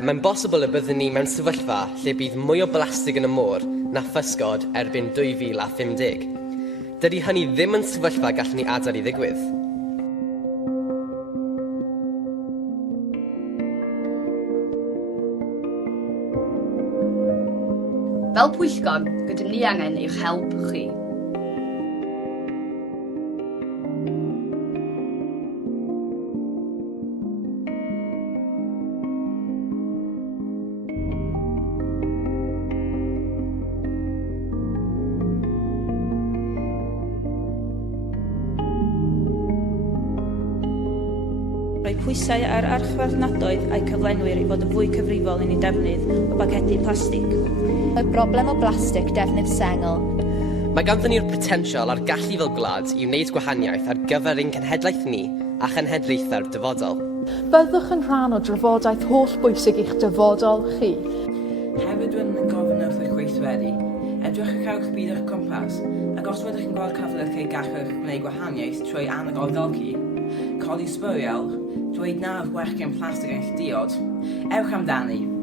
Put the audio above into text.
Mae'n bosibl y byddwn ni mewn sefyllfa lle bydd mwy o blastig yn y môr na physgod erbyn 2050. Dydy hynny ddim yn sefyllfa gallwn ni adael i ddigwydd. Fel pwyllgor, rydym ni angen eich help chi. Rhoi pwysau ar archfarchnadoedd a'i cyflenwyr i fod yn fwy cyfrifol yn ei defnydd o bagedu plastig. Y broblem o blastig defnydd sengl. Mae ganddyn ni'r potensial a'r gallu fel gwlad i wneud gwahaniaeth ar gyfer ein cenhedlaeth ni a chenhedlaethau'r dyfodol. Byddwch yn rhan o drafodaeth hollbwysig i'ch dyfodol chi. Hefyd rydyn yn gofyn wrth eich gweithredu. Edrych eich awch byd eich cwmpas, ac os rydych yn gweld cyfle lle gallwch gwneud gwahaniaeth trwy anagol fel chi, codi sbwriel, dweud na wrth werthu'n plastig eich diod, ewch amdani.